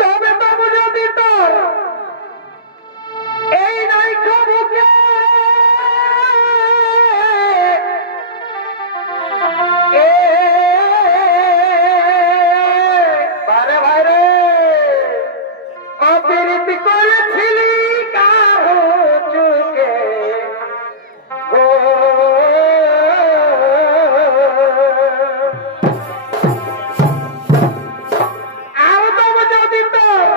তবে তবু যদি তোর এই নাই বুকে বারে ভাইরে অপিরিতি করেছিলি কারো চোখে আর তবু যদি তোর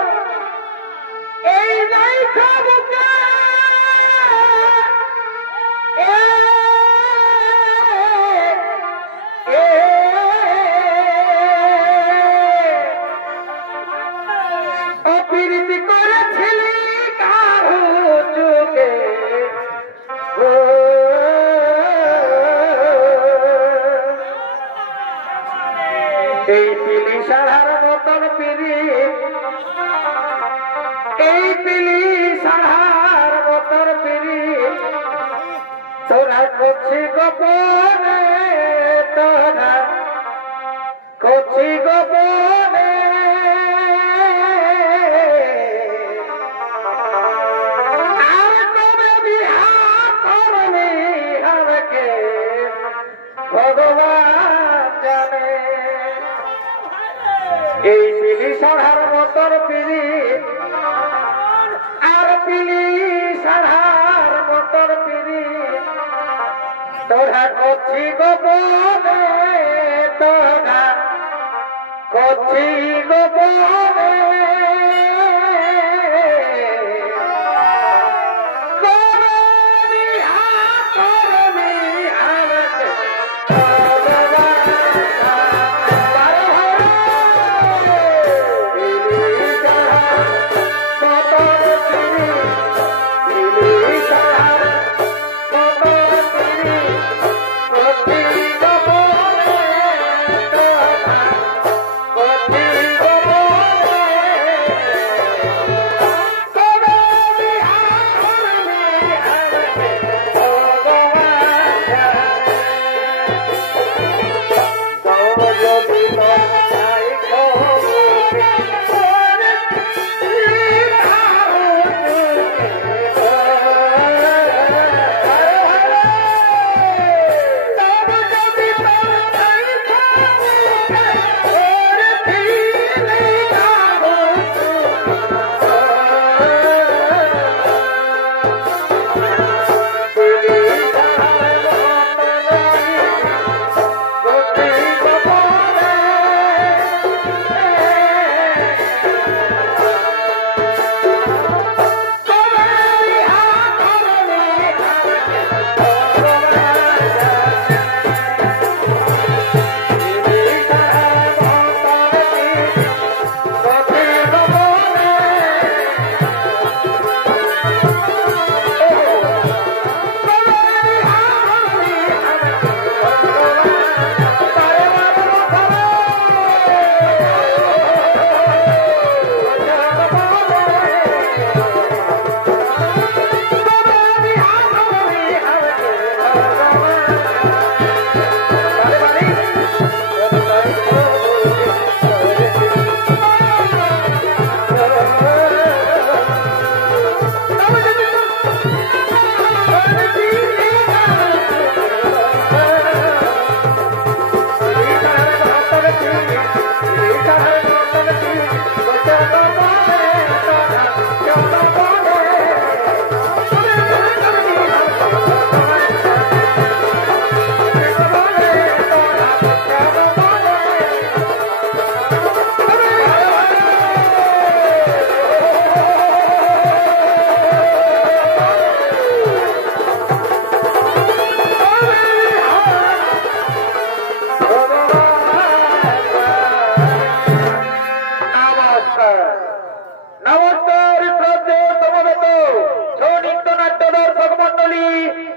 এই নাই বুকে অপিরিতি করেছিলি কারো চোখে এই পিলি সারার মতন পিড়ি এই পিলি সারার মতন পিড়ি তোরা করছি গোপনে তোরা করছি গোপনে আর তবে বিহা করবি আমাকে ভগবান জানে এই পিলি সারার মতন পিড়ি আর পিলি সারার মতন পিড়ি তোরা করছি গোপনে তোরা করছি গোপনে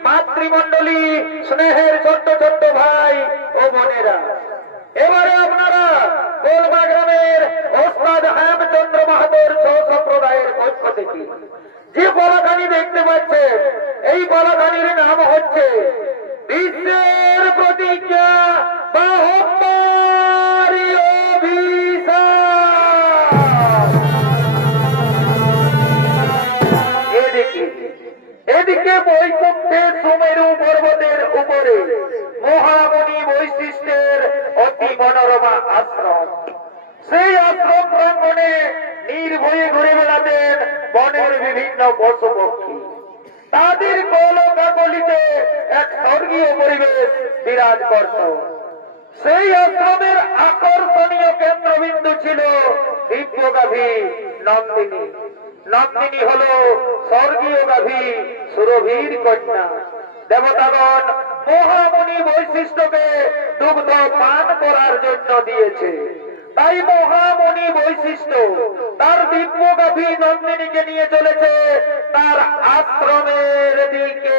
মাতৃমণ্ডলী স্নেহের ছোট্ট ছোট্ট ভাই ও বোনেরা, এবারে আপনারা কোলবা গ্রামের ওস্তাদ হেমচন্দ্র মাহাতোর সম্প্রদায়ের পক্ষ থেকে যে বলাখানি দেখতে পাচ্ছেন, এই বলাখানির নাম হচ্ছে বিশ্বের প্রতিজ্ঞা বাহত্তর অভিযান। এদিকে বৈকুণ্ঠে সুমেরু পর্বতের উপরে মহামণি বৈশিষ্ট্যের অতি মনোরমা আশ্রম। সেই আশ্রম প্রাঙ্গণে নির্ভয়ে ঘুরে বেড়াতেন বনের বিভিন্ন পশু পক্ষী। তাদের কলকাকলিতে এক স্বর্গীয় পরিবেশ বিরাজ করত। সেই আশ্রমের আকর্ষণীয় কেন্দ্রবিন্দু ছিল দিব্যগাভী নন্দিনী। নন্দিনী হল স্বর্গীয় গাভী সুরভীর কন্যা। দেবতাগণ মহামণি বৈশিষ্ট্যকে দুগ্ধ পান করার জন্য দিয়েছে। তাই মহামণি বৈশিষ্ট্য তার দিব্যগাভী নন্দিনীকে নিয়ে চলেছে তার আশ্রমের দিকে।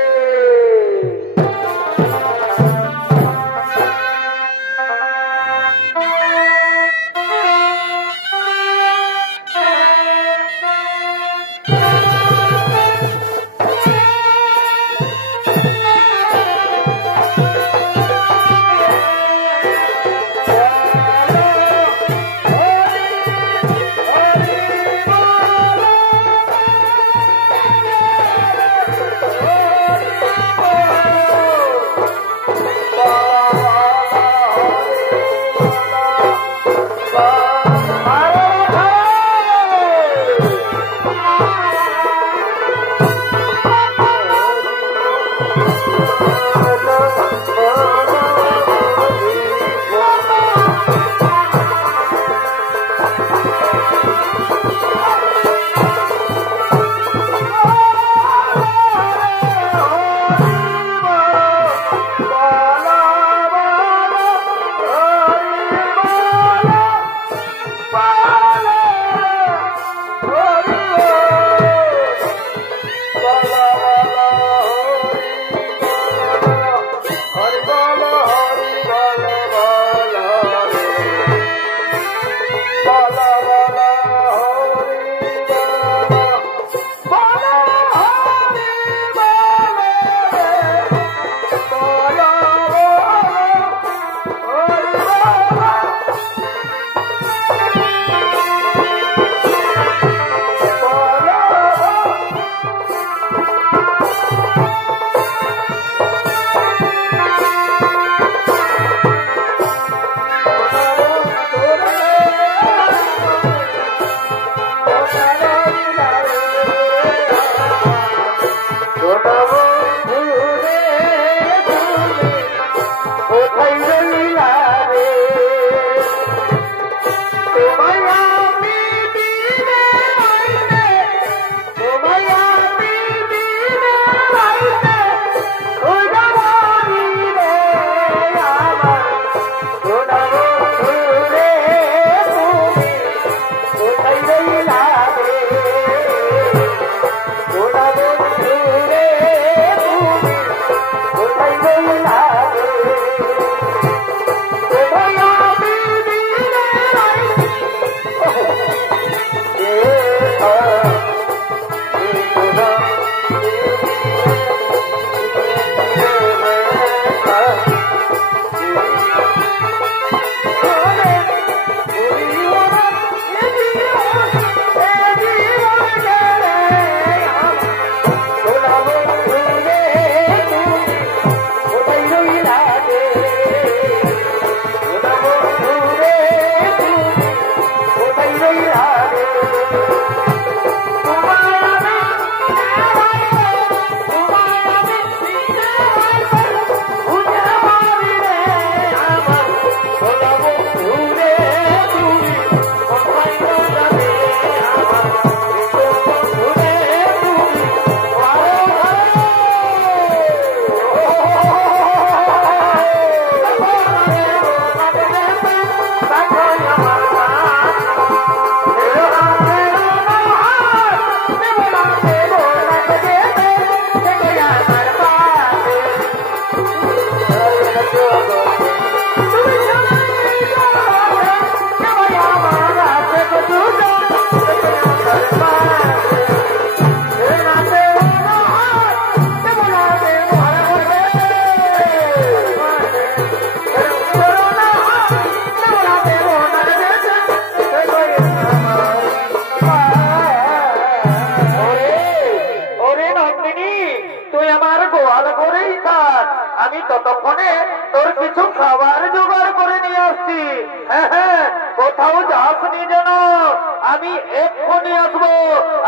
আমি এক্ষুনি আসবো,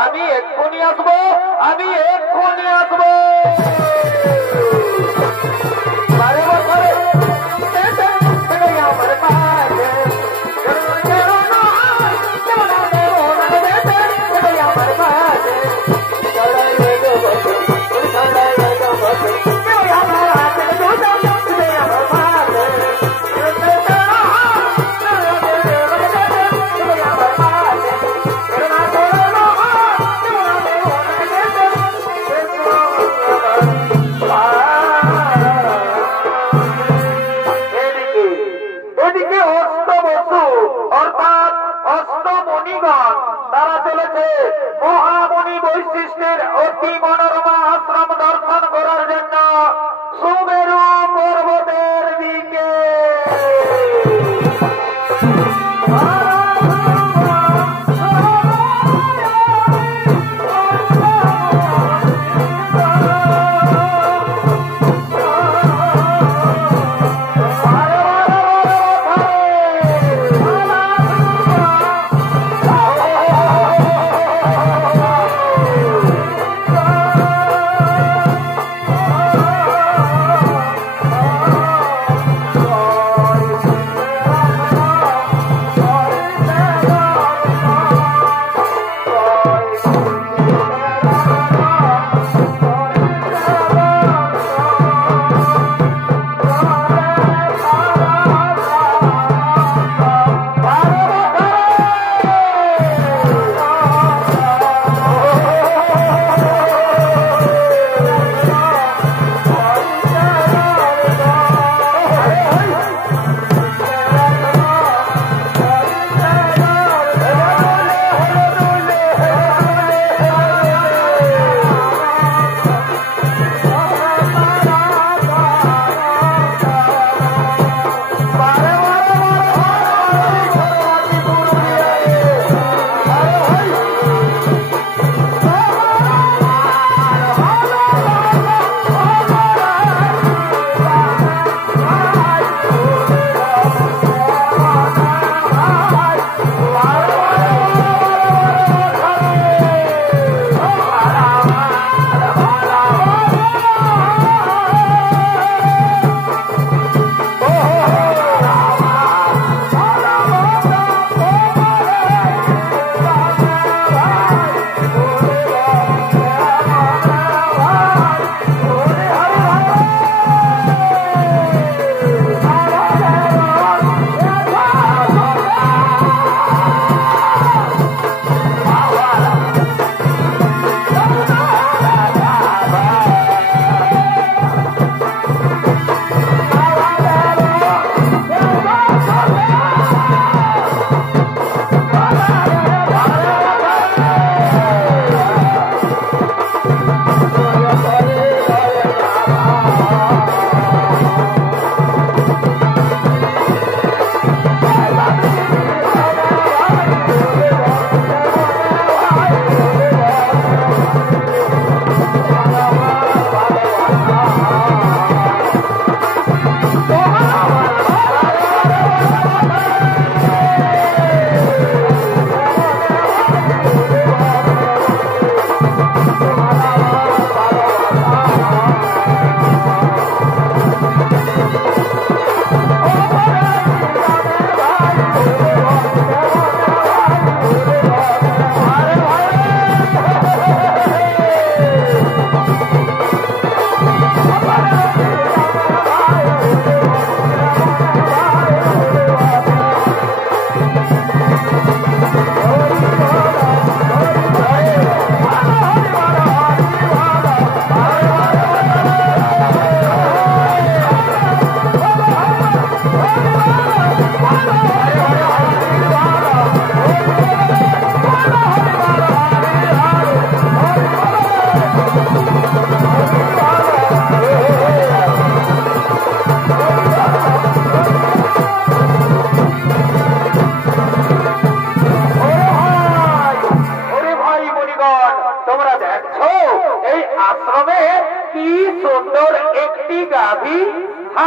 আমি এক্ষুনি আসবো, আমি এক্ষুনি আসবো। তারা চলেছে মহামণি বৈশিষ্ট্যের অতি মনোরমা আশ্রম দর্শন করার জন্য সুমেরু পর্বতের দিকে।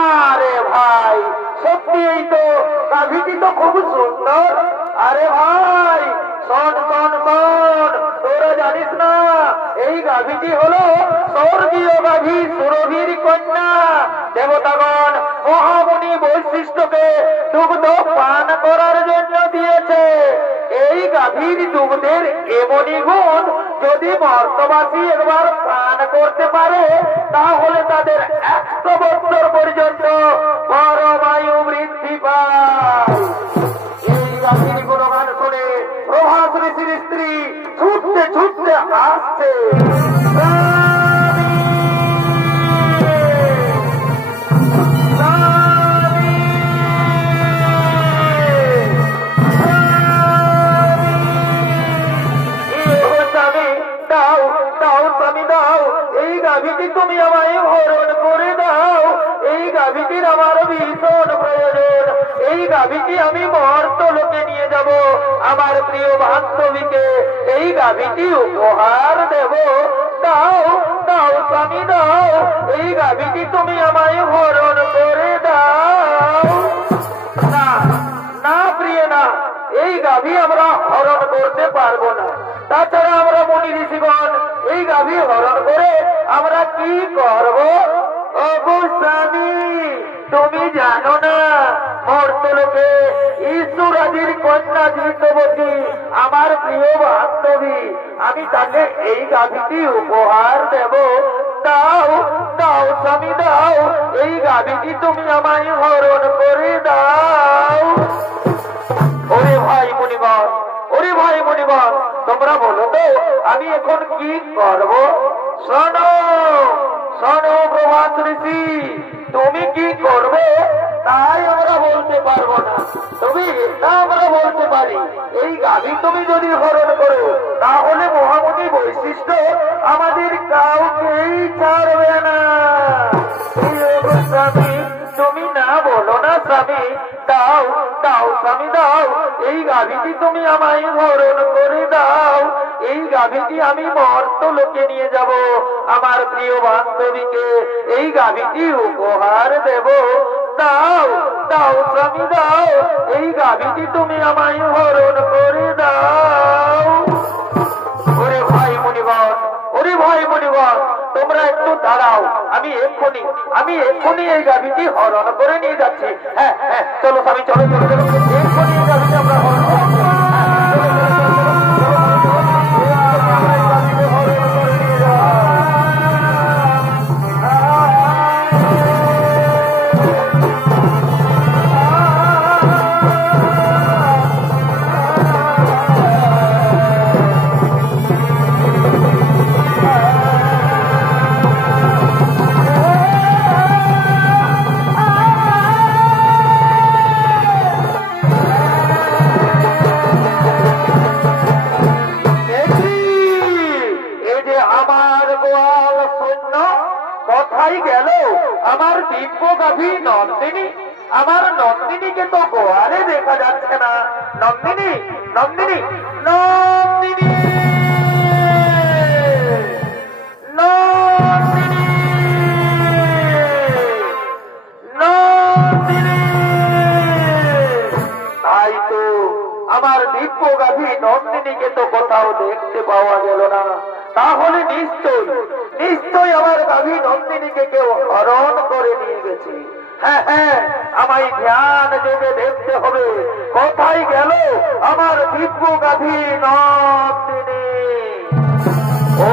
আরে ভাই সত্যি এই তো গাভীটি তো খুব সুন্দর। আরে ভাই শোন গাভীটি হলো স্বর্গীয় গাভী সুরভির কন্যা। দেবতাগণ মহামুনি বৈশিষ্ট্যকে দুগ্ধ পান করার জন্য দিয়েছে। এই গাভীর দুগ্ধের এমনই গুণ, যদি মর্তবাসী একবার পান করতে পারে তাহলে তাদের 100 বছর পর্যন্ত পরমায়ু বৃদ্ধি পায়। এই গাভীর গুণগান শুনে প্রভাস ঋষির স্ত্রী ছুটতে ছুটতে আসছে। তুমি আমায় হরণ করে দাও, এই গাভীটির আমার ভীষণ প্রয়োজন। এই গাভীটি আমি মর্ত লোকে নিয়ে যাব, আমার প্রিয় বান্ধবীকে এই গাভীটি উপহার দেব। দাও দাও স্বামী দাও, এই গাভীটি তুমি আমায় হরণ করে দাও। না না প্রিয় না, এই গাভী আমরা হরণ করতে পারবো না। তাছাড়া আমরা মুনি ঋষিগণ এই গাভী হরণ করে আমরা কি করব? ওগো স্বামী, তুমি জানো না মর্তলোকে ঈশ্বরাজির কন্যা জিতবতী আমার প্রিয় বান্ধবী, আমি তাকে এই গাভীটি উপহার দেব। দাও দাও স্বামী দাও, এই গাভীটি তুমি আমায় হরণ করে দাও। ওরে ভাই মুনিগণ, ওরে ভাই মুনিগণ, তোমরা বলো তো আমি এখন কি করব? শোনো শোনো প্রভাস ঋষি, তুমি কি করবে তাই আমরা বলতে পারবো না, তুমি এটা আমরা বলতে পারি। এই গাভী তুমি যদি হরণ করো তাহলে মহামুনি বৈশিষ্ট্য আমাদের কাউকেই ছাড়বে না। স্বামী তুমি না বলো না স্বামী, দাও দাও স্বামী দাও, এই গাভীটি তুমি আমায় হরণ করে দাও। এই গাভীটি আমি মর্ত লোকে নিয়ে যাব, আমার প্রিয় বান্ধবীকে এই গাভীটি উপহার দেব। দাও দাও স্বামী দাও, এই গাভীটি তুমি আমায় হরণ করে দাও। ওরে ভাই মুনিগণ, ওরে ভাই মুনিগণ, তোমরা একটু দাঁড়াও, আমি এক্ষুনি এই গাভীটি হরণ করে নিয়ে যাচ্ছি। হ্যাঁ হ্যাঁ চলো স্বামী, চলো চলো চলো, এক্ষুনি এই গাভীটি আমরা হরণ করবো। আমার দিব্য গাভী নন্দিনী, আমার নন্দিনীকে তো গোয়ালে দেখা যাচ্ছে না। নন্দিনী নন্দিনী নন্দিনী নন্দিনী নন্দিনী, তাই তো আমার দিব্য গাভী নন্দিনীকে তো কোথাও দেখতে পাওয়া গেল না। তাহলে নিশ্চয় নিশ্চয় আমার গাভী নন্দিনীকে কেউ হরণ করে নিয়ে গেছে। হ্যাঁ হ্যাঁ, আমায় ধ্যান যোগে দেখতে হবে কোথায় গেল আমার দিব্য গাভী নন্দিনী। ও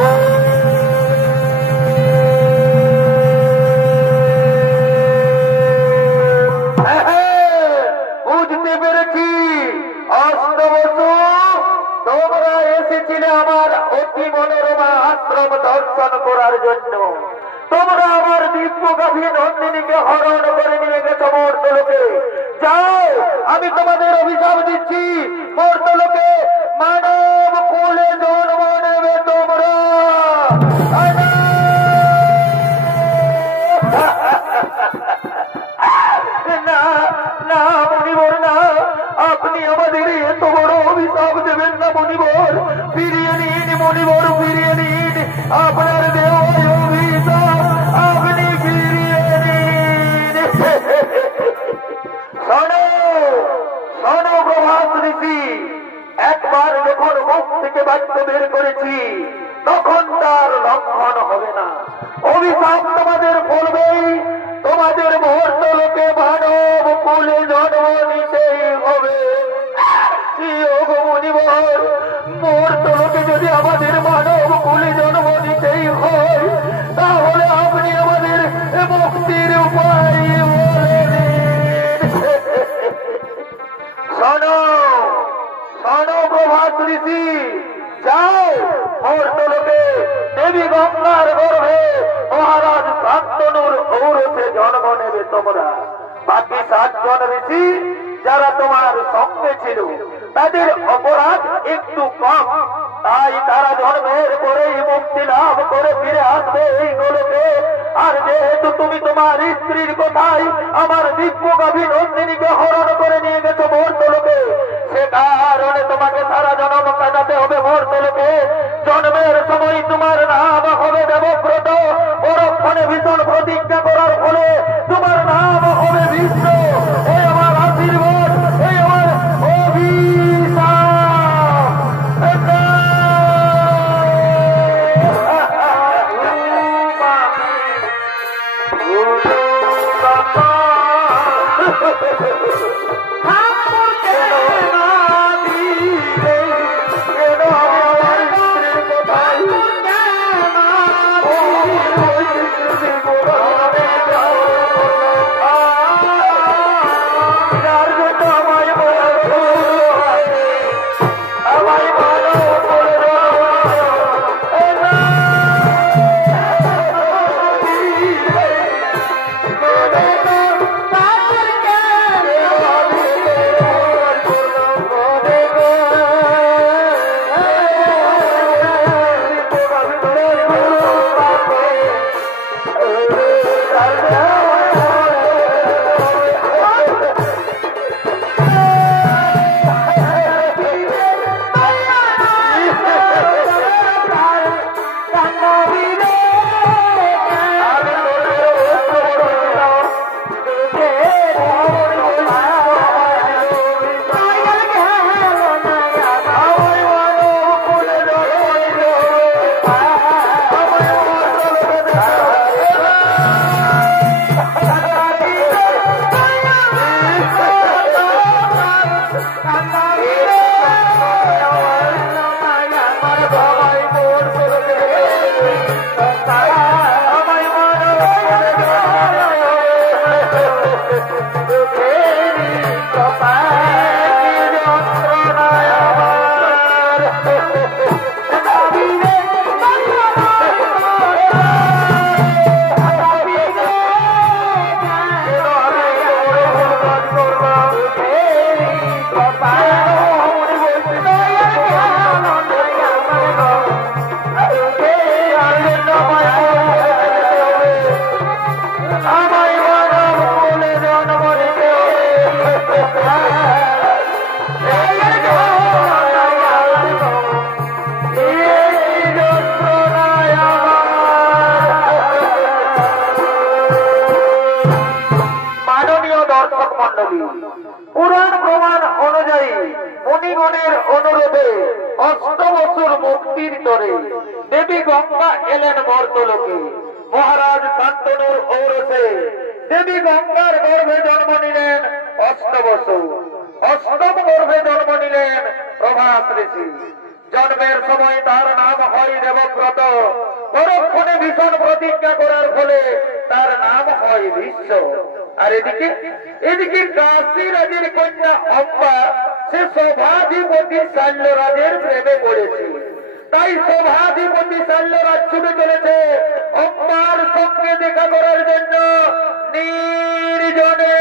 বুঝতে পেরেছি, অষ্টবসু তোমরা এসেছিলে আমার অতি মনোরমা আশ্রম দর্শন করার জন্য। তোমরা আমার দিব্য গাভী নন্দিনীকে হরণ করে নিয়ে গেছো মর্তলোকে। যাও, আমি তোমাদের অভিশাপ দিচ্ছি, মর্তলোকে মানব কুলে জন্ম নেবে তোমরা। না না মণিবর না, আপনি আমাদের এত বড় অভিশাপ দেবেন না মণিবর। ফিরিয়ে নিন মণিবর, ফিরিয়ে নিন আপনার দেওয়া অভিশাপ, আপনি ফিরিয়ে নিন। শোনো শোনো প্রভাস ঋষি, একবার যখন মুখ থেকে বাক্য বের করেছি তখন তার লঙ্ঘন হবে না। অভিশাপ তোমাদের বলবেই, তোমাদের মুহূর্ত লোকে মানব কুলে জন্ম নিতেই হবে। মুহূর্ত লোকে যদি আমাদের মানব কুলে জন্ম নিতেই হয়, তাহলে আপনি আমাদের মুক্তির উপায় বলে দিন। শোনো শোনো প্রভাত ঋষি, যাও মুহূর্ত লোকে দেবী গঙ্গার গর্ভে মহারাজ শান্তনুর ঔরসে জন্ম নেবে তোমরা। বাকি 7 জন ঋষি যারা তোমার সঙ্গে ছিল তাদের অপরাধ একটু কম, তাই তারা জন্মের পরেই মুক্তি লাভ করে ফিরে আসবে এই গোলকে। আর যেহেতু তুমি তোমার স্ত্রীর কথাই আমার দিব্যগাভী নন্দিনীকে হরণ করে নিয়ে গেছো মুহূর্ত লোকে, সে কারণে তোমাকে সারা জন্ম কাটাতে হবে মুহূর্ত লোকে। জন্মের সময় তোমার নাম হবে দেবব্রত, পরক্ষণে ভীষণ প্রতিজ্ঞা করার ফলে তোমার নাম হবে বিষ্ণু। এই আমার আশীর্বাদ, এই আমার পুরাণ প্রমাণ অনুযায়ী মুনিগণের অনুরোধে 8 বছর মুক্তির তরে দেবী গঙ্গা এলেন মর্তলোকে। মহারাজ শান্তনুর ঔরসে দেবী গঙ্গার গর্ভে জন্ম নিলেন 8 বছর। 8ম গর্ভে জন্ম নিলেন প্রভাত ঋষি। জন্মের সময় তার নাম হয় দেবব্রত, পরক্ষণে ভীষণ প্রতিজ্ঞা করার ফলে তার নাম হয় বিশ্ব। আর এদিকে কাশী রাজের কন্যা অম্বা সে সভাধিপতি শাল্যরাজের প্রেমে পড়েছে, তাই সভাধিপতি শাল্যরাজ ছুটে চলেছে অম্বার সঙ্গে দেখা করার জন্য নির্জনে।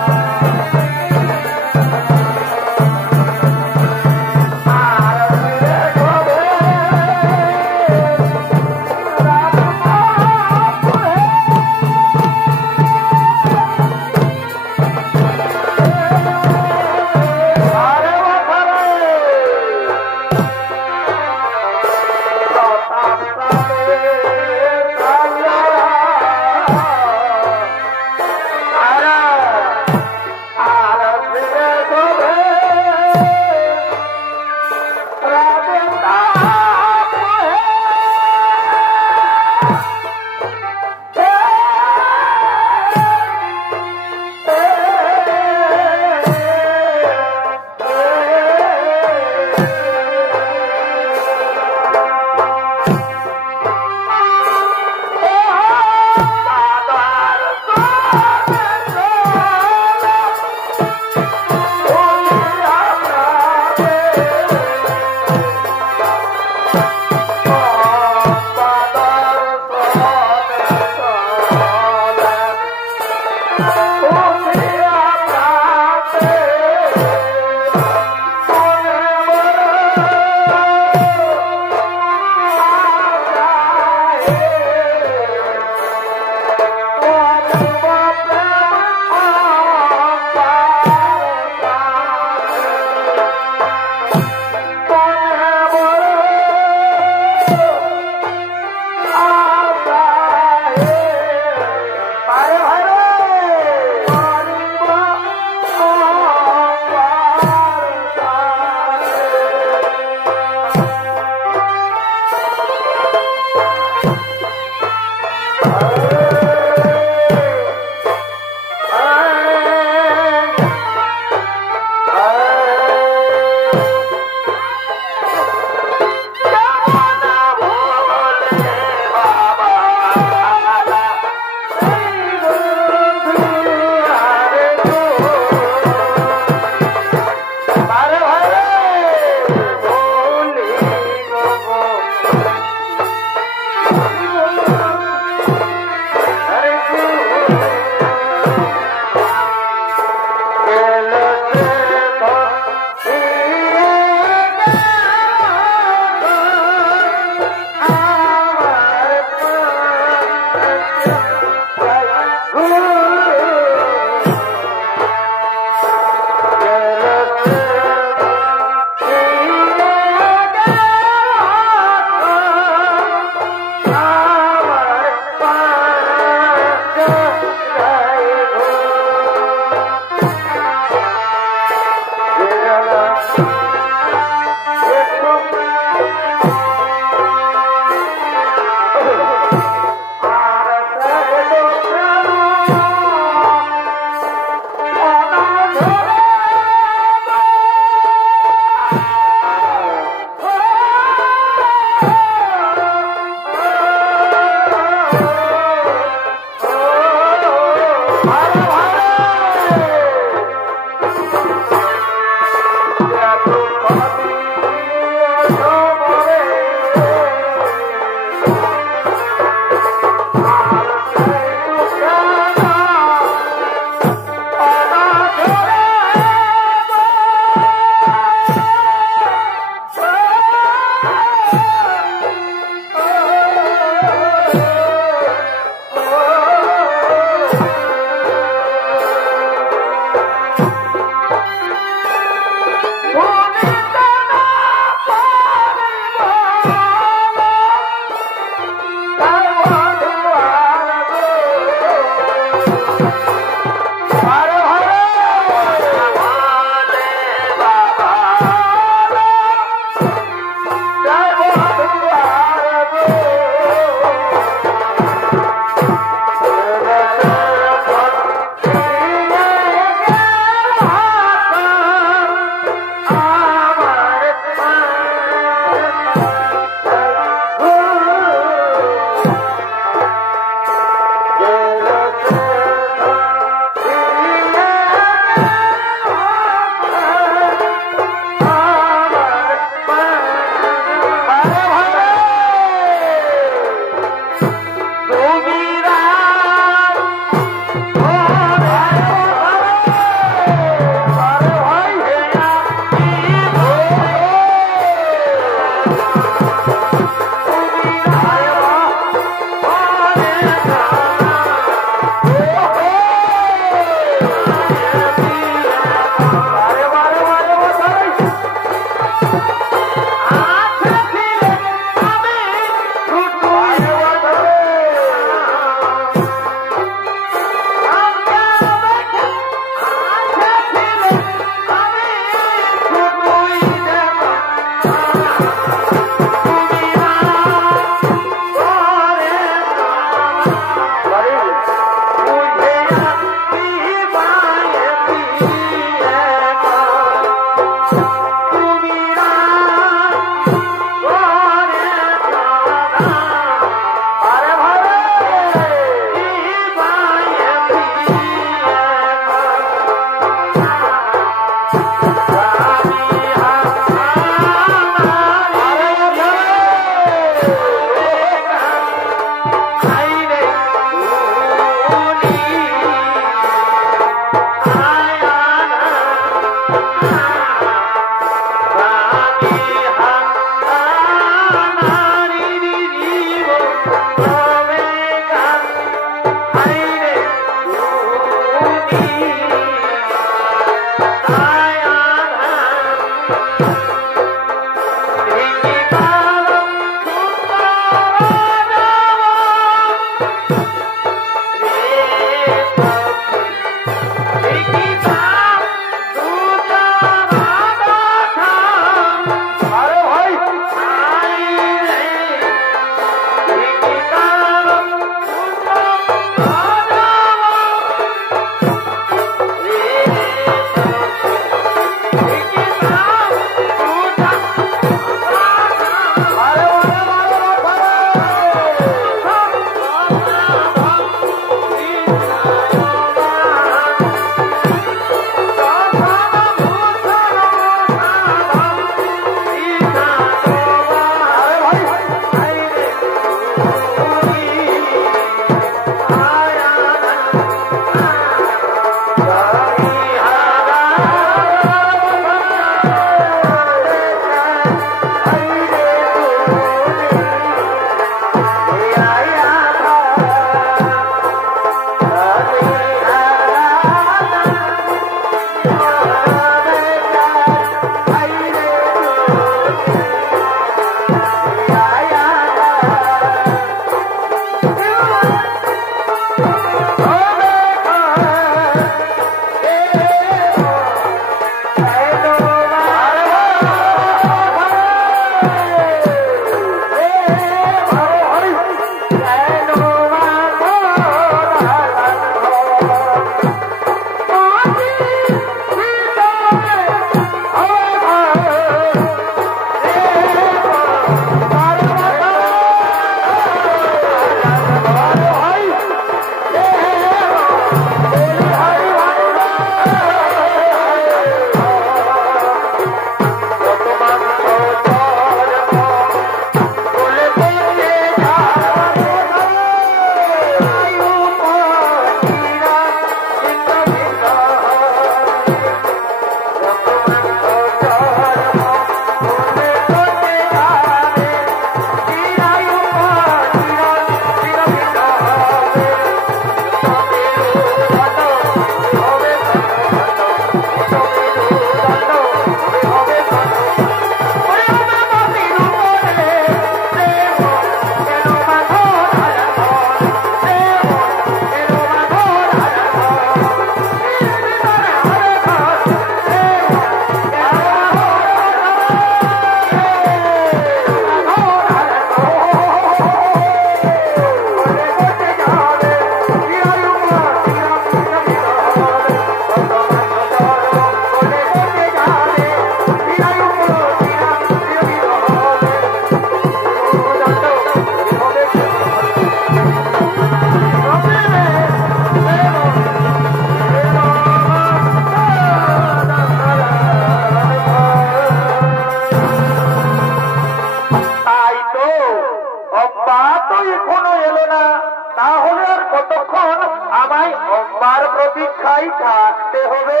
প্রতীক্ষায় থাকতে হবে।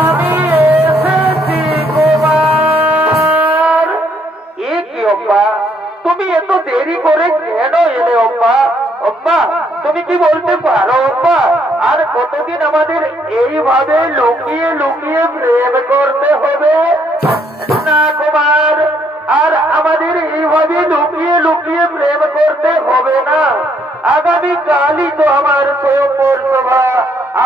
আমি এসেছি কুমার। এ কি অম্বা, তুমি এত দেরি করে কেন এলে অম্বা? অম্বা তুমি কি বলতে পারো অম্বা, আর কতদিন আমাদের এইভাবে লুকিয়ে লুকিয়ে প্রেম করতে হবে? না কুমার, আর আমাদের এইভাবে লুকিয়ে লুকিয়ে প্রেম করতে হবে না। আগামী কালই তো আমার স্বয়ম্বর সভা,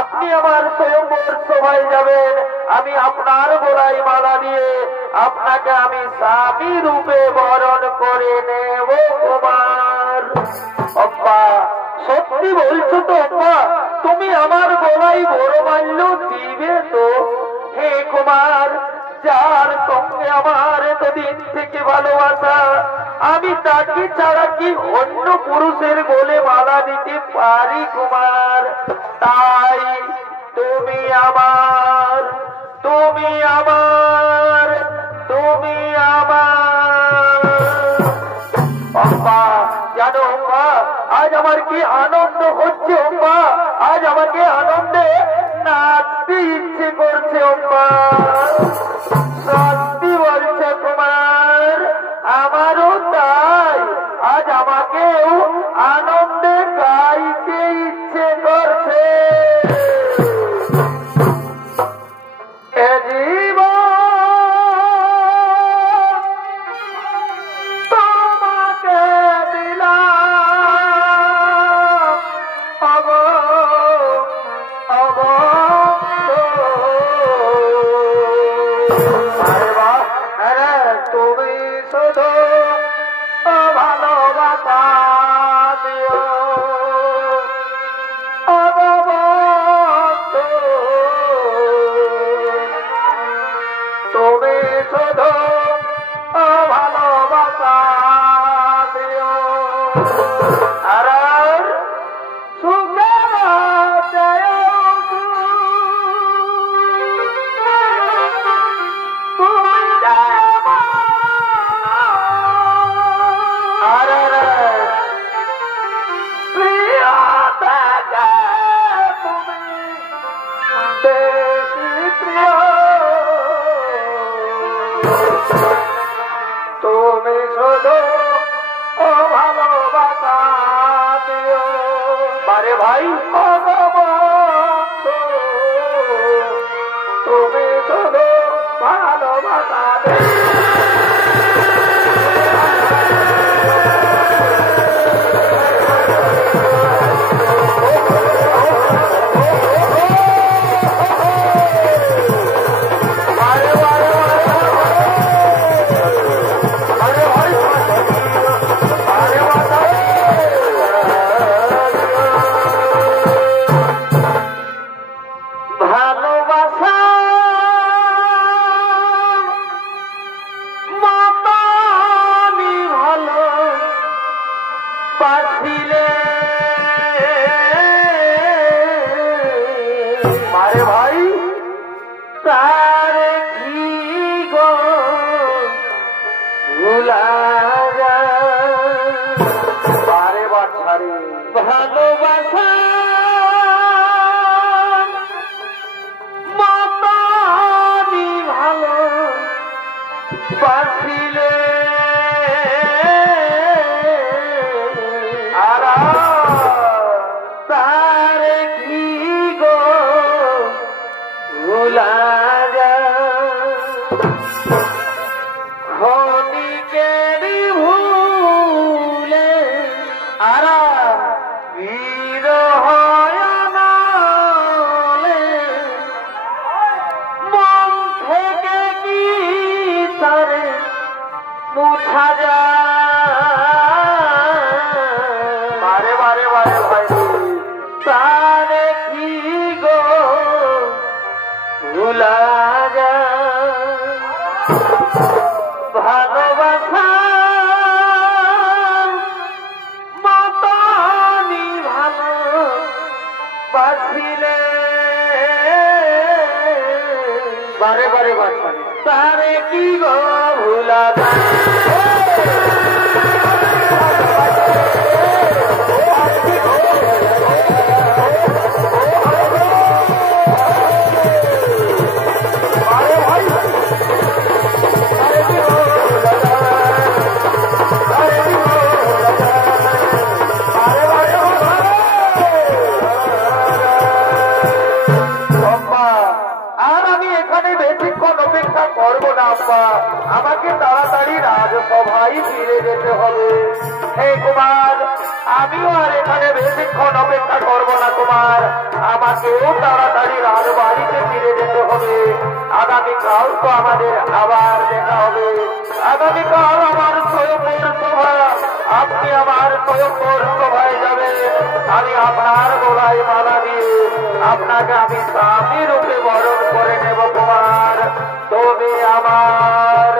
আপনি আমার স্বয়ম্বর সভায় যাবেন। আমি আপনার গলায় মালা দিয়ে আপনাকে আমি স্বামী রূপে বরণ করে নেব কুমার। অম্বা সত্যি বলছো তো অম্বা, তুমি আমার গলায় বরমাল্য দিবে তো? হে কুমার, যার সঙ্গে আমার এতদিন থেকে ভালোবাসা, আমি তাকে ছাড়া কি অন্য পুরুষের গলে মালা দিতে পারি কুমার? তাই তুমি আমার, তুমি আমার, তুমি আমার। অম্বা জানো অম্বা, আজ আমার কি আনন্দ হচ্ছে অম্বা, আজ আমাকে আনন্দে নাচতে ইচ্ছে করছে অম্বা। সত্যি বলছে কুমার, আমারও তাই, আজ আমাকেও আনন্দে গাইতে ইচ্ছে করছে। এ জীবন তোমাকে দিলাম, অগো অগো তুমি শুধু ভালোবাসা দিও, তুমি শুধু ভালোবাসা দিও। আর সুখে তুমি বাঁচিলে তারে কি গো ভুলা খনিকের ভুলে আরা বিরহ মন থেকে কি তারে মুছা যায় বারে বারে বারে ভাই তারে কি গো ভুলা যায় ভালোবাসা মতনি ভালো বাসিলে বারে বারে বাসিলে তারে কি গো ভুলা করবো না আব্বা আমাকে তাড়াতাড়ি রাজসভায় ফিরে যেতে হবে হে কুমার আমিও আর এখানে বেশিক্ষণ অপেক্ষা করবো না কুমার আমাকেও তাড়াতাড়ি রাজবাড়িতে ফিরে যেতে হবে আগামীকাল তো আমাদের আবার দেখা হবে আগামীকাল আমার স্বয়ংবর সভা আপনি আমার স্বয়ংবর সভায় যাবেন আমি আপনার গলায় মালা দিয়ে আপনাকে আমি স্বামী রূপে বরণ করে নেব কুমার তুমি আমার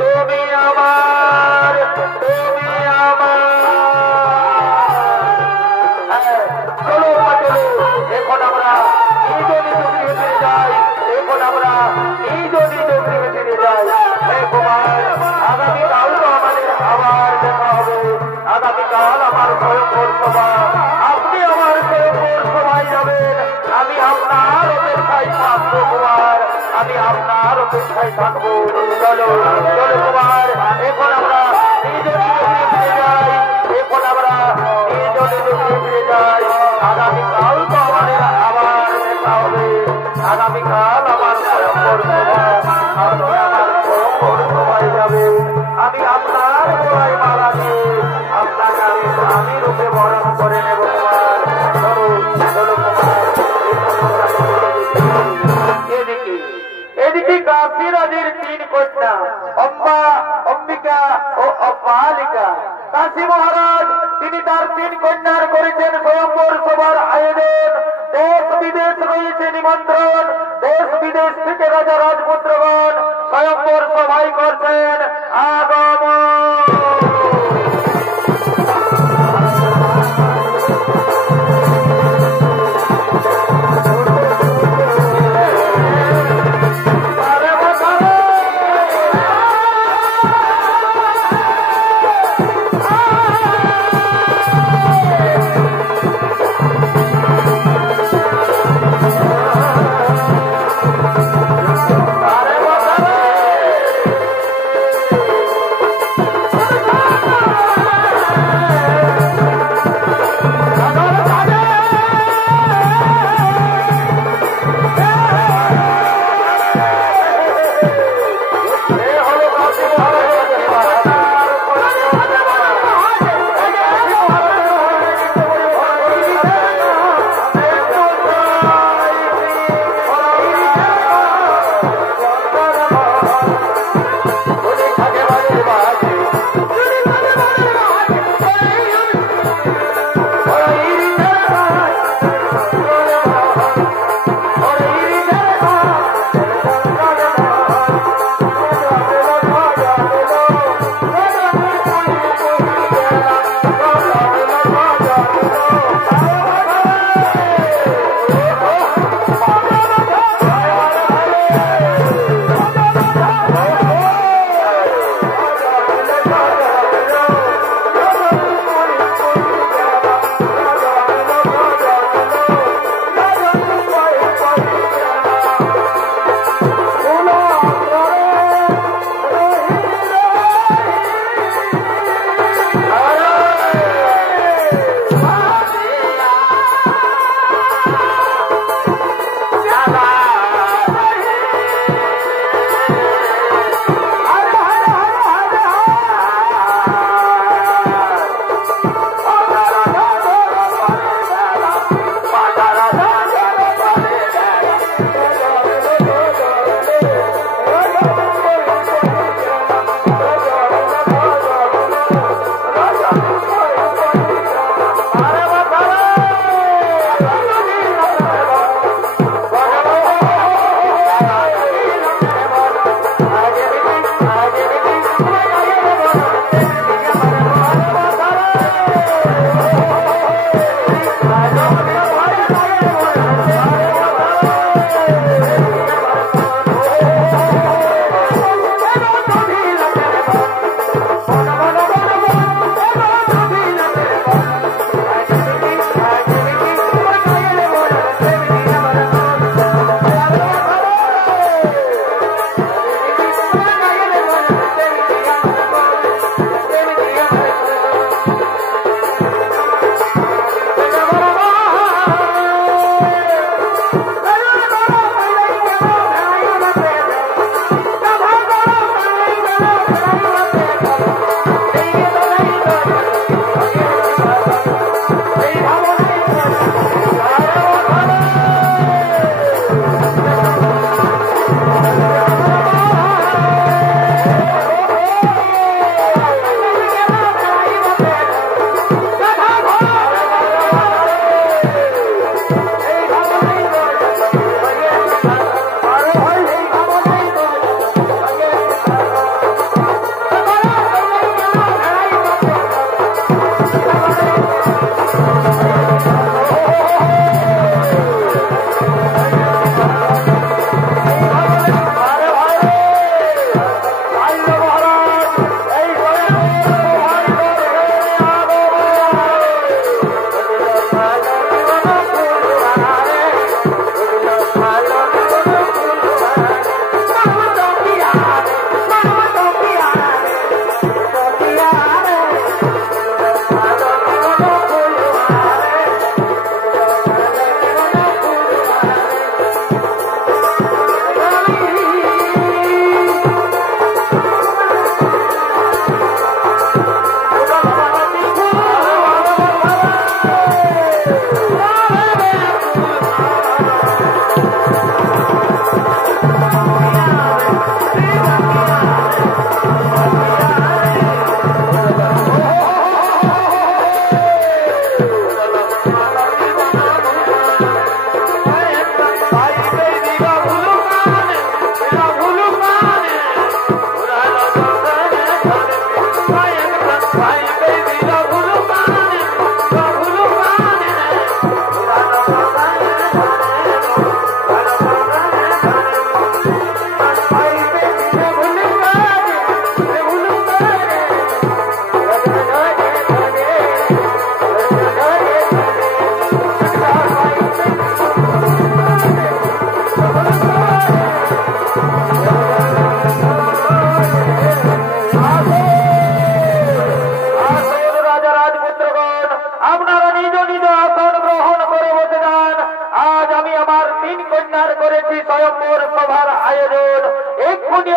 তুমি আমার তুমি আমার চলো চলো এখন আমরা নিজ নিজ গৃহে ফিরে যাই এখন আমরা নিজ নিজ গৃহে ফিরে যাই হে কুমার আগামীকাল তো আমাদের আবার দেখা হবে আগামীকাল আমার স্বয়ংবর সভা আপনি আমার স্বয়ংবর সভায় যাবেন আমি আপনার অপেক্ষায় থাকবো কুমার আমি আপনার অপেক্ষায় থাকবো চলো চলো কুমার এখন আমরা নিজ নিজ গৃহে ফিরে যাই এখন আমরা নিজ নিজ গৃহে ফিরে যাই আগামীকাল তো আমাদের আবার দেখা হবে আগামীকাল আমার স্বয়ংবর সভা আপনি আমার স্বয়ংবর সভায় যাবে আমি আপনার গলায় মালা দিয়ে আপনাকে আমি স্বামী রূপে বরণ করে নেব কুমার চলো চলো কুমার এদিকে এদিকে কাশীরাজের তিন কন্যা অম্বা অম্বিকা ও অপালিকা কাশী মহারাজ তিনি তার তিন কন্যার করেছেন স্বয়ংবর সভার আয়োজন দেশ বিদেশ রয়েছে নিমন্ত্রণ দেশ বিদেশ থেকে রাজা রাজপুত্রগণ স্বয়ংবর সভায় করছেন আগমন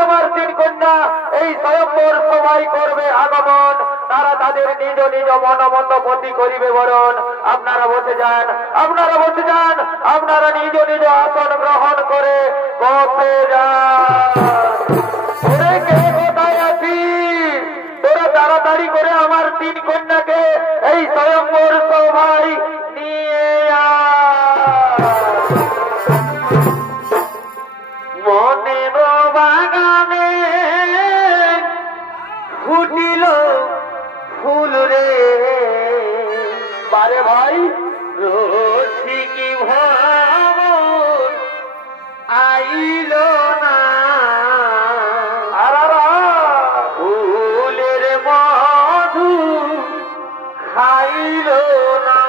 আমার তিন কন্যা এই স্বয়ম্বর সবাই করবে আগমন, তারা তাদের নিজ নিজ মনমত পতি করিবে বরণ। আপনারা বসে যান, আপনারা বসে যান, আপনারা নিজ নিজ আসন গ্রহণ করে বসে যান। ওরে কে কোথায় আছিস? তোরা তাড়াতাড়ি করে আমার তিন কন্যাকে এই স্বয়ম্বর সভায় নিয়ে মনের বাগানে ফুটিল ফুল রে বারে ভাই রসি কি ভাব আইল না ফুলের মধু খাইল না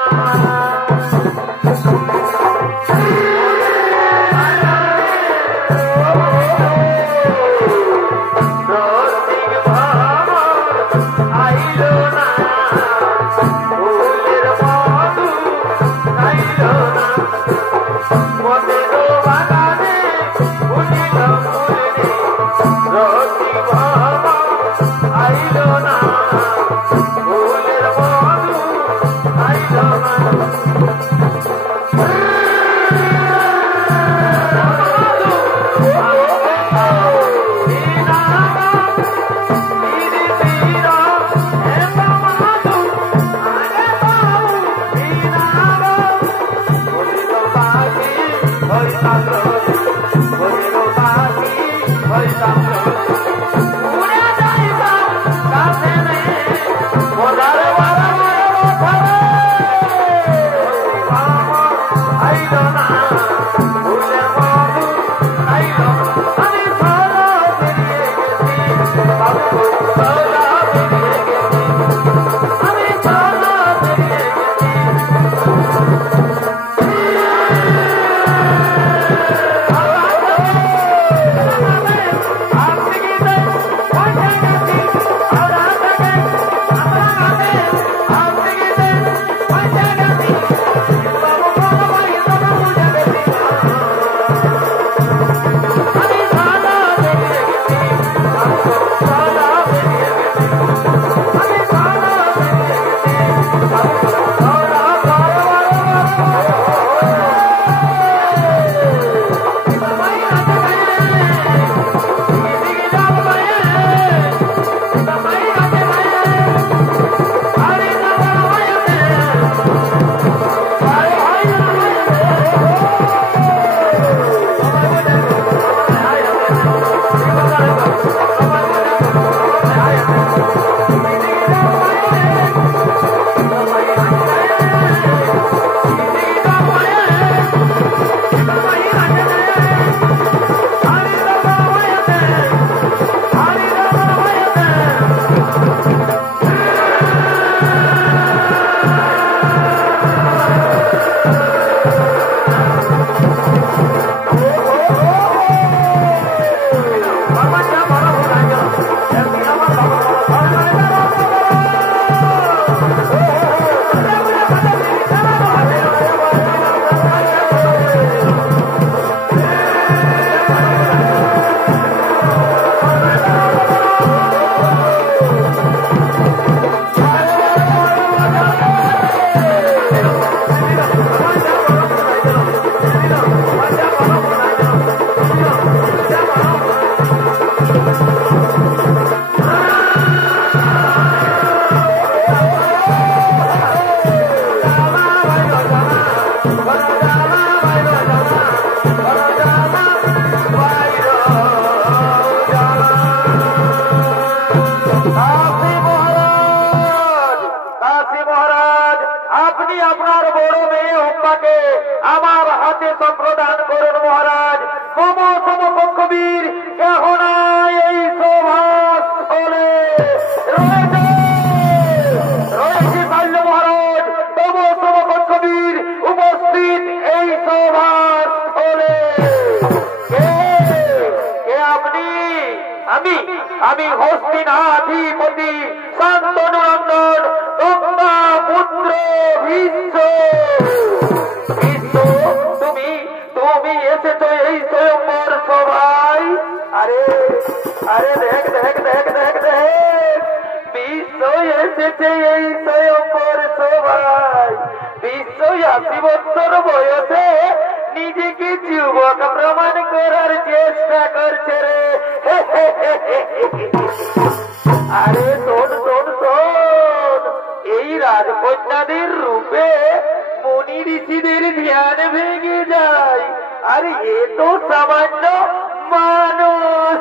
আমি হস্তিনাধিপতি শান্তনুনন্দন গঙ্গা পুত্র ভীষ্ম। তুমি এসেছো এই স্বয়ম্বর সভায়। আরে আরে দেখ দেখ দেখ দেখ দেখ বিশ্ব এসেছে এই স্বয়ম্বর সভায়। বিশ্ব 80 বছর বয়সে নিজেকে যুবক প্রমাণ করার চেষ্টা করছে রে। আরে শোন শোন শোন, এই রাজকন্যাদের রূপে মুনি ঋষিদের ধ্যান ভেঙে যায়। আরে এ তো সামান্য মানুষ।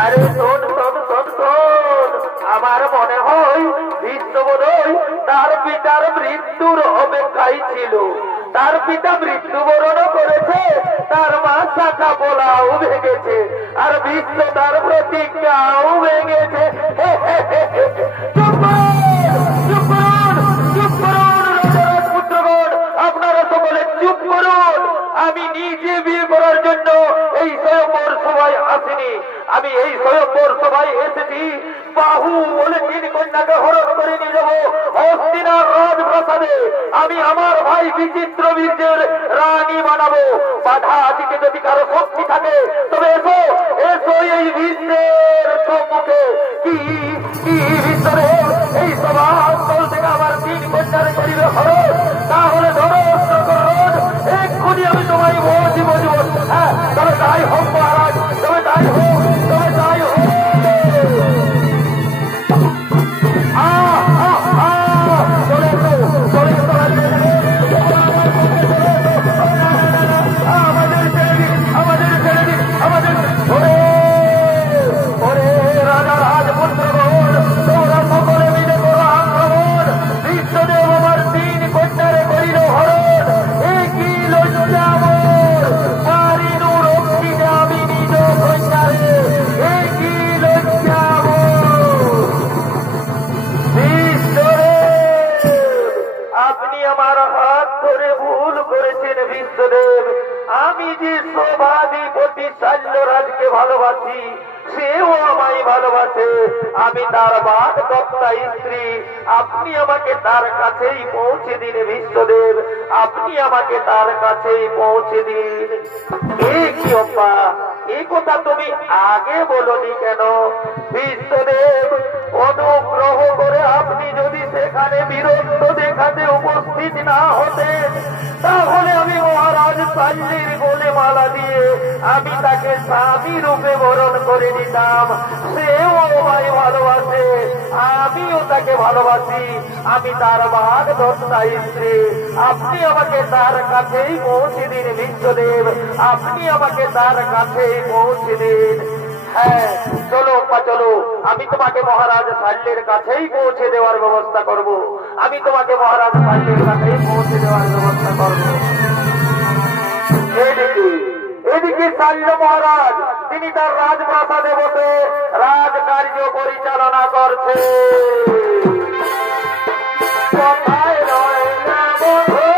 আরে শোন শোন শোন শোন, আমার মনে হয় বিষ্ণুবোধই তার পিতার মৃত্যুর অপেক্ষায় ছিল। তার পিতা মৃত্যুবরণ করেছে, তার মা শাখা পোলাও ভেঙেছে, আর বিষ্ণু তার প্রতিজ্ঞাও ভেঙেছে। চুপ করুন, চুপ করুন, পুত্রগণ, আপনারা সকলে চুপ করুন। আমি নিজে বিয়ে করার জন্য এই স্বয়ম্বর সভায় আসিনি। আমি এই স্বয়ম্বর সভায় এসেছি বাহু বলে 3 কন্যাকে হরণ করে নিয়ে যাবো হস্তিনার রাজপ্রাসাদে। আমি আমার ভাই বিচিত্র বীর্যের রানী বানাবো। বাধা দিকে যদি কারো শক্তি থাকে তবে এসো, এসো এই বীর্যের সম্মুখে। কি কি ভিতরে এই সভাস্থল থেকে আমার 3 কন্যার করিবে হরণ, তাহলে ধরো এক্ষুনি আমি তোমায় বলছি বলবো। হ্যাঁ, তবে তাই হোক মহারাজ, তবে তাই হোক, তবে তাই হোক। আমি যে সভাধিপতি শাল্যরাজকে ভালোবাসি, সেও আমায় ভালোবাসে। আমি তার বাদ দত্তা স্ত্রী। আপনি আমাকে তার কাছেই পৌঁছে দিন বিশ্বদেব, আপনি আমাকে তার কাছেই পৌঁছে দিন। কি অম্বা, এই কথা তুমি আগে বলনি কেন? বিশ্বদেব, অনুগ্রহ করে আপনি যদি সেখানে বীরত্ব দেখাতে উপস্থিত না হতেন, তাহলে আমি মহারাজ শাল্যের গলে মালা দিয়ে আমি তাকে স্বামী রূপে বরণ করে নিতাম। সেও আমায় ভালোবাসে, আমিও তাকে ভালোবাসি। আমি তার বাদ দত্তা স্ত্রী। আপনি আমাকে তার কাছেই পৌঁছে দিন বিশ্বদেব, আপনি আমাকে তার কাছেই পৌঁছে দিন। হ্যাঁ, চলো চলো, আমি তোমাকে মহারাজ শাল্যের কাছেই পৌঁছে দেওয়ার ব্যবস্থা করব। আমি তোমাকে মহারাজ শাল্যের কাছেই পৌঁছে দেওয়ার ব্যবস্থা করব। এদিকে শাল্য মহারাজ, তিনি তার রাজপ্রাসাদে বসে রাজকার্য পরিচালনা করছে। কথায় রয় না বন্ধু,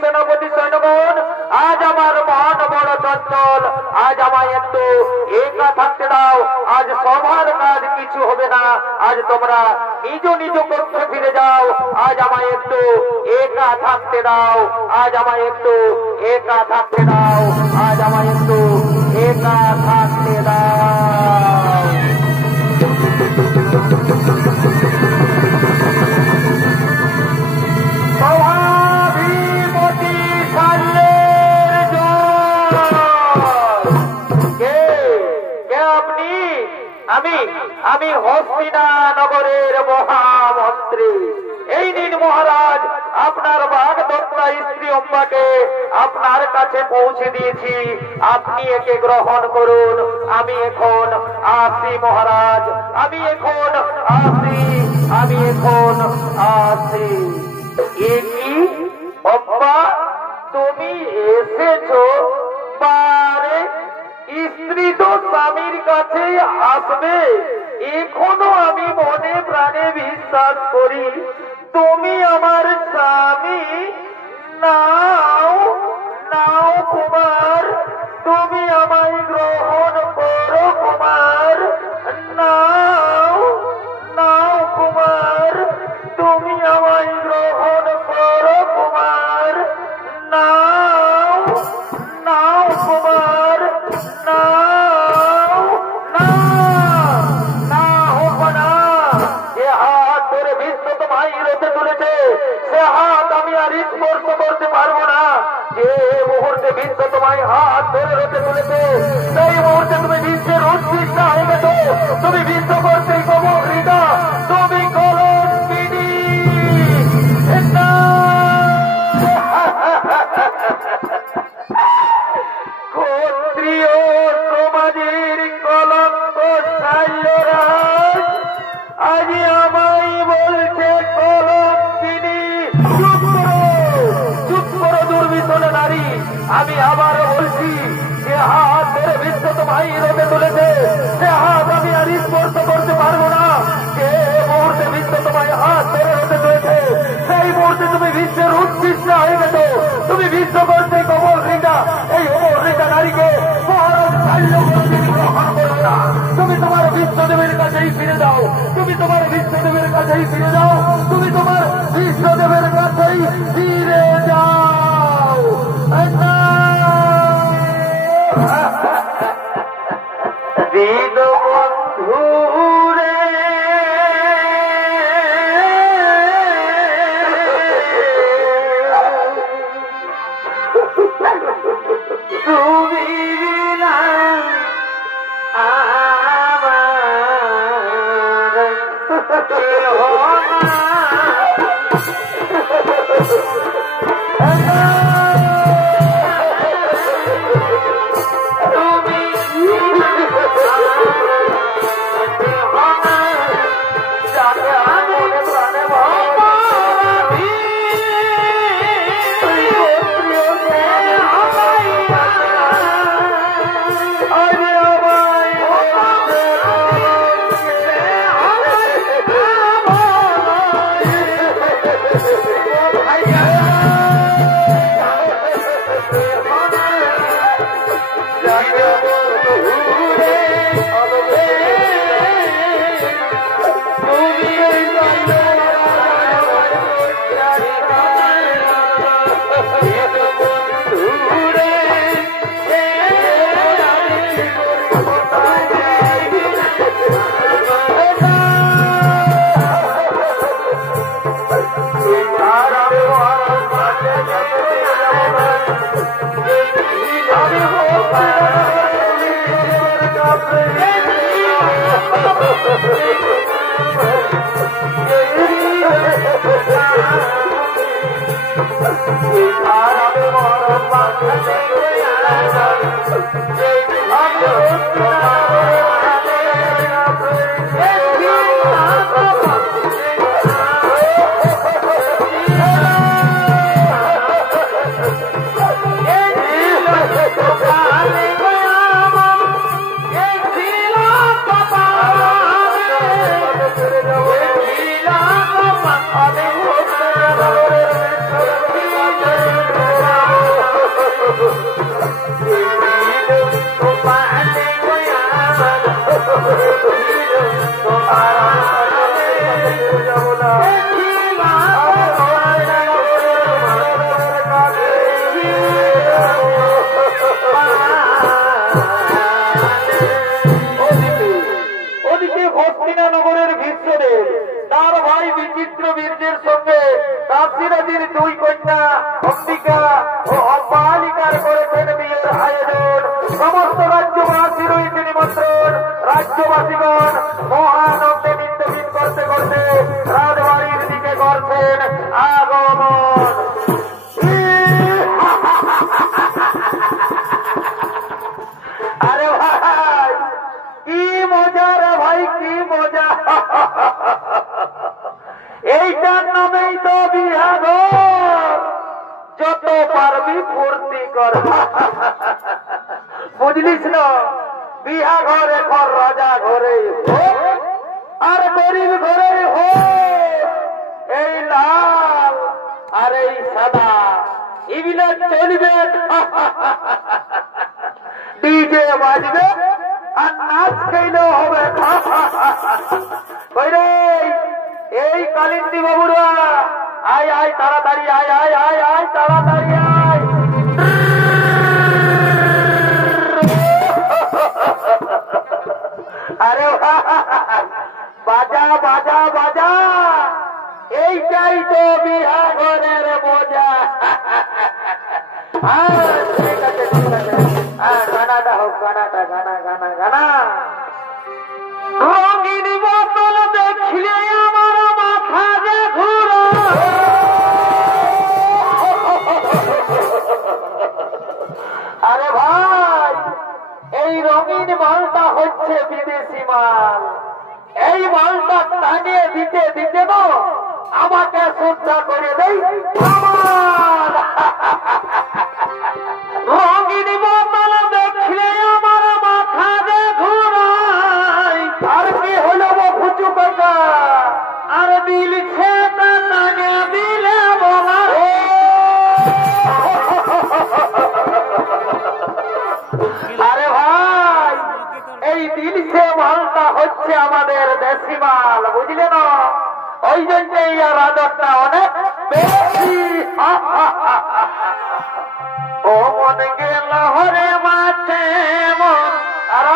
সেনাপতি সৈন্যগণ, আজ আমার মন বড় চঞ্চল, আজ আমায় একটু একা থাকতে দাও। আজ সবার কাজ কিছু হবে না, আজ তোমরা নিজ নিজ কক্ষে ফিরে যাও। আজ আমায় একটু একা থাকতে দাও, আজ আমায় একটু একা থাকতে দাও, আজ আমায় একটু একা থাকতে দাও। সভাধিপতি সাল্লের কে আপনি? আমি হস্তিনানগরের মহামন্ত্রী। এই নিন মহারাজ, আপনার বাগদত্তা স্ত্রী অম্বাকে আপনার কাছে পৌঁছে দিয়েছি, আপনি একে গ্রহণ করুন। আমি এখন আসি মহারাজ, আমি এখন আসি। এ কি অম্বা, তুমি এসেছো? বারে, স্ত্রী তো স্বামীর কাছে আসবে, এখনো আমি মনে প্রাণে বিশ্বাস করি তুমি আমার স্বামী। নাও নাও কুমার, তুমি আমায় গ্রহণ করো কুমার। নাও নাও কুমার, তুমি আমায় গ্রহণ করো কুমার। নাও নাও কুমার, নাও না না হোক না। যে হাত ধরে বিশ্ব তোমায় রোতে তুলেছে, সে হাত আমি আর স্পর্শ করতে পারবো না। যে মুহূর্তে বিশ্ব তোমায় হাত ধরে রোতে তুলেছে, সেই মুহূর্তে তুমি বিশ্বের উৎকৃষ্ট হয়ে গেছো। তুমি বিশ্ব করতে কবর হৃদা, তুমি কলঙ্কিনী। ক্ষত্রিয় সমাজের কলঙ্ক সাইরাজ আজ আমায় বলছে কলঙ্কিনী। চুপ করো দুর্বিষণ নারী, আমি আবার বলছি, যে হাত ধরে বিশ্ব তোমায় রোদে তুলেছে, সে হাত আমি আর স্পর্শ করতে পারবো না। যে মুহূর্তে বিশ্ব তোমায় হাত ধরে রোদে তুলেছে, সেই মুহূর্তে তুমি বিশ্বের উৎকৃষ্ট হয়ে গেছো। তুমি বিশ্ব করতে কবল রেখা, এই অমর রেখা নারীকে মহারাজ শাল্যবন্তীর গ্রহণ করো না। তুমি তোমার বিশ্বদেবের কাছেই ফিরে যাও, তুমি তোমার বিশ্বদেবের কাছেই ফিরে যাও, তুমি তোমার বিশ্বদেবের কাছেই ফিরে যাও। দীনবন্ধু রে, তুমি বিনা আমার কেহ না। কর বুঝলিস না বিহা ঘরে ঘর রাজা ঘরে আর গরিব ঘরে হো এই লাল আর এই সাদা এগুলো চলবে ডিজে বাজবে আর নাচ খেলেও হবে এই কালিন্দী বাবুরা আয় আয় তাড়াতাড়ি আয় আয় আয় আয় তাড়াতাড়ি আয় আরে বাজা বাজা বাজা এইটাই তো বিহা ঘরের মজা ঠিক আছে ঠিক আছে গানাটা হোক গানাটা গানা গানা গানা রঙিন বোতল দেখলে আমার মাথা যে ঘুরো আরে ভাই এই রঙিন মালটা হচ্ছে বিদেশি মাল এই মালটা টানিয়ে দিতে দিতে না আমাকে শ্রদ্ধা করে দেই রঙিন বোতল দেখলে আমার মাথা যে ঘুরাই আর কি হলো ফুচু কাকা আর দিল ছেটা টানিয়ে দিলে বলা আরে ভাই এই দিল সে মালটা হচ্ছে আমাদের দেশি মাল বুঝলে না ওই জন্য এই রাজারটা অনেক বেশি ও মন গেল হরে মাছে মন আর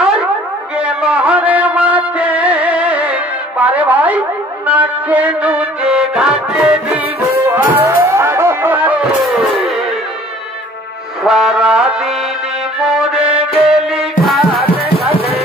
গেল হরে মাছে পারে ভাই নাচে নুচে ঘাটে দিব সারাদিন মরে গেলি ঘাটে ঘাটে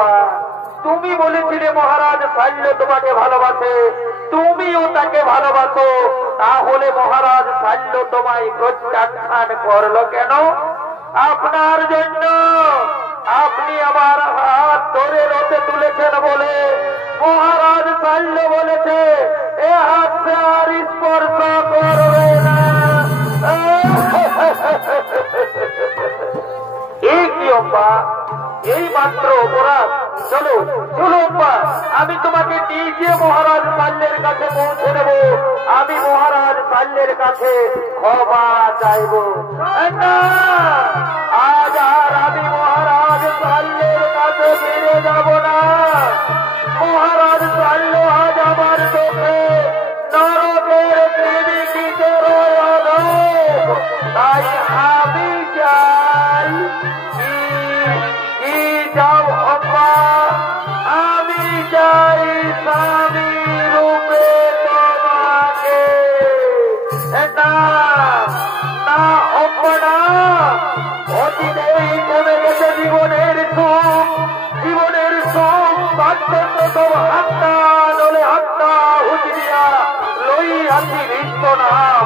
অম্বা, তুমি বলেছিলে মহারাজ শাল্য তোমাকে ভালোবাসে, তুমিও তাকে ভালোবাসো, তাহলে মহারাজ শাল্য তোমায় প্রত্যাখ্যান করলো কেন? আপনার জন্য আপনি আমার হাত ধরে রথে তুলেছেন বলে মহারাজ শাল্য বলেছে এ হাত সে আর স্পর্শ করবে না। এই কি অম্বা, এই মাত্র অপরাধ? চলো চলো অম্বা, আমি তোমাকে নিজে মহারাজ শাল্যের কাছে পৌঁছে দেব, আমি মহারাজ শাল্যের কাছে ক্ষমা চাইব। না, আজ আর আমি মহারাজ শাল্যের কাছে ফিরে যাব না। মহারাজ শাল্য আজ আমার চোখে নরকের প্রেমিকিতে রইল, তাই আমি চাই কি যাও অম্বা, আমি চাই স্বামী রূপে তোমাকে। না না অম্বা না, অতীতেই কমে গেছে জীবনের সুখ, জীবনের সুখ বাধ্যতম হাত্তা নলে হাত্তা হুজরিয়া লইয়াছি ভীষ্ম নাম।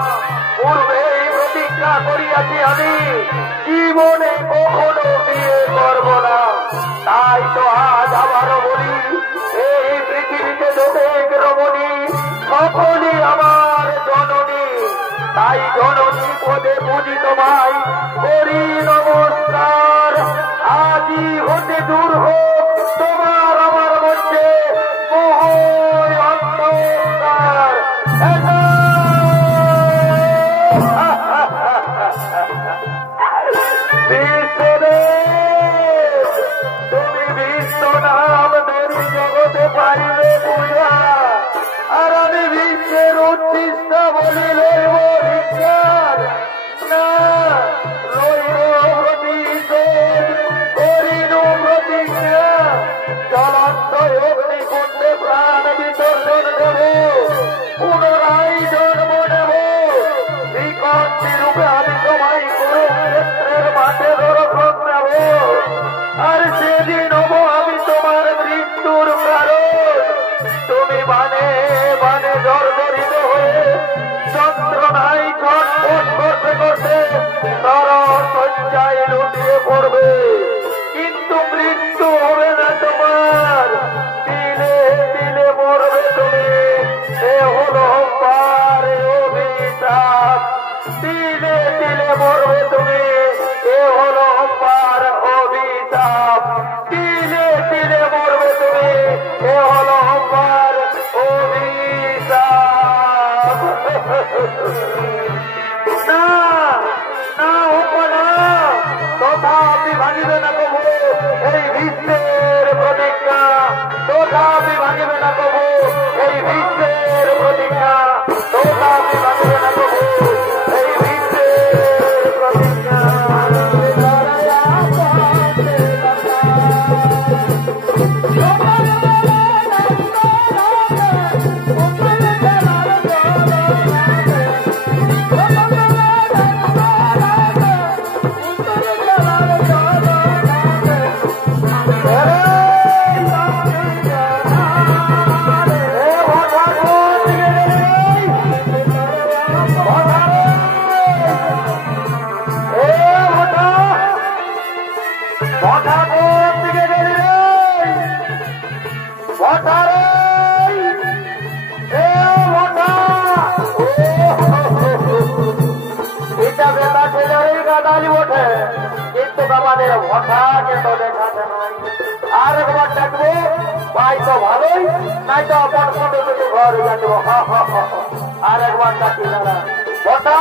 পূর্বেই প্রতিজ্ঞা করিয়াছি আমি জীবনে কখনো বিয়ে করব না, তাই তো আজ আবারও বলি এই পৃথিবীতে যতেক রমণী সকলই আমার জননী, তাই জননী পদে পুজি তোমায় করি নমস্কার। আজই হতে দূর হোক তোমার আমার মধ্যে মোহ অন্ধকার। তুমি বিশ্ব নাম ধরি জগতে পাইলে পূজা, আর আমি বিশ্বের উচ্ছিষ্ট বলি লইব ভিক্ষার। না লইব প্রতিশোধ, করিল প্রতিজ্ঞা, জ্বলন্ত অগ্নিকুণ্ডে প্রাণ বিসর্জন দেব, পুনরায় জন্ম নেব, শ্রীকান্তি রূপে আমি তোমায় কুরুক্ষেত্রের মাঠে দর্শন দেব, আর সেদিন হব আমি তোমার মৃত্যুর কারণ। তুমি মানে মানে জর্জরিত হয়ে যন্ত্রণায় ছটফট করতে করতে শয্যায় লুটিয়ে পড়বে, কিন্তু মৃত্যু হবে না তোমার, দিলে দিলে মরবে তুমি। এ হলো অম্বার অভিশাপ, দিলে দিলে মরবে তুমি। এ হলো অম্বার অভিশাপ, দিলে দিলে মরবে তুমি। এ হলো অম্বার অভিশাপ। না না অম্বা না, তথাপি ভাঙিবে না কবু এই বিশ্বের প্রতিজ্ঞা, তথাপি ভাঙিবে না কবু এই বিশ্বের প্রতিজ্ঞা, তথাপি ভাঙিবে না কবু এই বিশ্বের প্রতিজ্ঞা। কিন্তু আমাদের ভটাকে তো দেখাতে নাই। আর একবার ডাকবো, ভাই তো ভালোই, নাই তো আপন ছোট ছোট ঘরে যাবো। আর একবার ডাকি দাদা, ভটা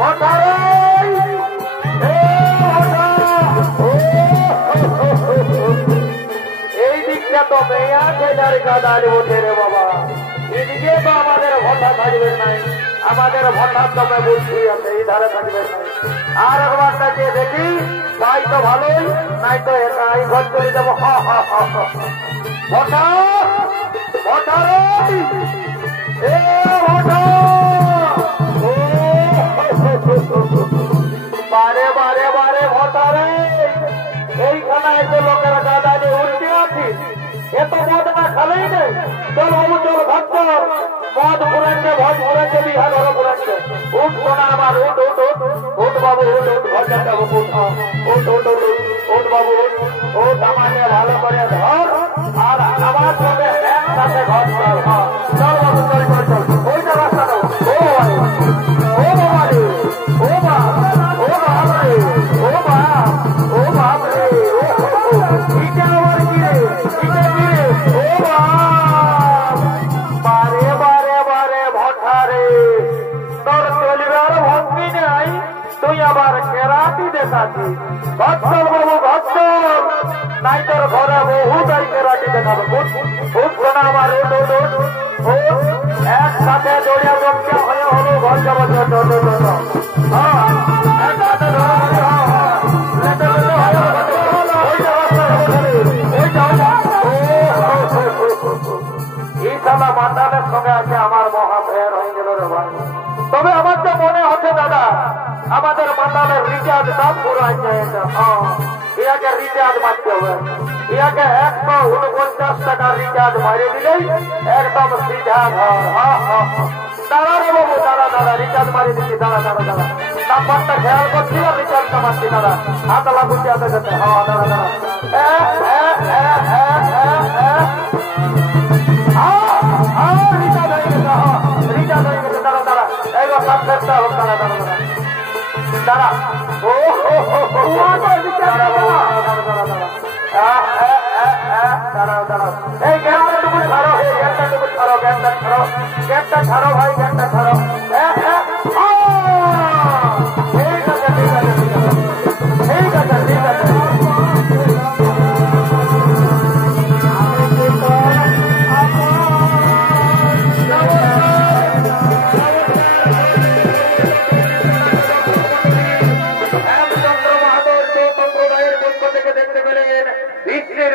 ভটা এই দিকটা তো মেয়া ছেলের গাদালি ওঠে রে বাবা, এদিকে তো আমাদের ভটা থাকবে নাই, আমাদের ভটার দমে বুদ্ধি আছে, এই ধারে থাকবে নাই। আর একবার ডাকিয়ে দেখি, ভাই তো ভালোই, নাই তো একাই ঘর চলে যাবো। ভটা ভটা এ ভটা, বারে বারে বারে ভটা রে, এইখানে এসে লোকেরা গাদালি চল বাবু চল ভক্ত মদ ঘুরাচ্ছে ভজ ঘুরাচ্ছে বিহা ঘর ঘুরাচ্ছে উঠ সোনা আমার উঠ উঠ উঠ উঠ বাবু উঠ উঠ ঘর যাবো উঠ উঠ উঠ উঠ উঠ বাবু উঠ আমাকে ভালো করে ধর আর আমার সঙ্গে একসাথে ঘর চল চল বাবু চল চল চল ওইটা রাস্তা দাও ও বাবা রে ও বাবা রে ও বাপ রে ও বাপ ও বাপ রে এটা আমার কি রে এটা কি রে ও বাপ বারে বারে বারে ভঠারে তোর চলিবার ভঙ্গি নাই তুই আবার কেরাটি দেখাচ্ছি ভক্তর বাবু ভক্তর নাই তোর ঘরে বহু তাই কেরাটি দেখাবো খুব শোনা আমার একসাথে জড়িয়া জমকে হয়ে হলো ঘর যাবো এই সালা মাতালের সঙ্গে আছে আমার মহা ফের হয়ে গেল রে ভাই তবে আমার তো মনে হচ্ছে দাদা আমাদের মাতালের রিচার্জ দাম পুরাই যায় ইয়াকে রিচার্জ মারতে হবে ইয়াকে 149 টাকা রিচার্জ মারিয়ে দিলেই একদম সিধা ঘর দাঁড়া রে বাবু দাঁড়া দাঁড়া রিচার্জ মারিয়ে দিচ্ছি দাঁড়া দাঁড়া দাঁড়া নাম্বারটা খেয়াল করছি না রিচার্জটা মারছি দাঁড়া হাত লাগুছি হাতে যেতে দাঁড়া দাঁড়া রিচার্জ হয়ে গেছে দাঁড়া দাঁড়া এবার সাবজেক্টটা হোক দাঁড়া দাঁড়া দাঁড়া দাঁড়া ও দাঁড়াও দাঁড়াও এই গ্যাসটা টুকু ছাড়ো গ্যাসটা টুকু ছাড়ো গ্যাসটা ছাড়ো গ্যাসটা ছাড়ো ভাই গ্যাসটা ছাড়ো ঠিক আছে ঠিক আছে ঠিক আছে ঠিক আছে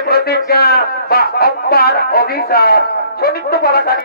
প্রতিজ্ঞা বা অম্বার অভিশাপ সনিত্য পরাকারী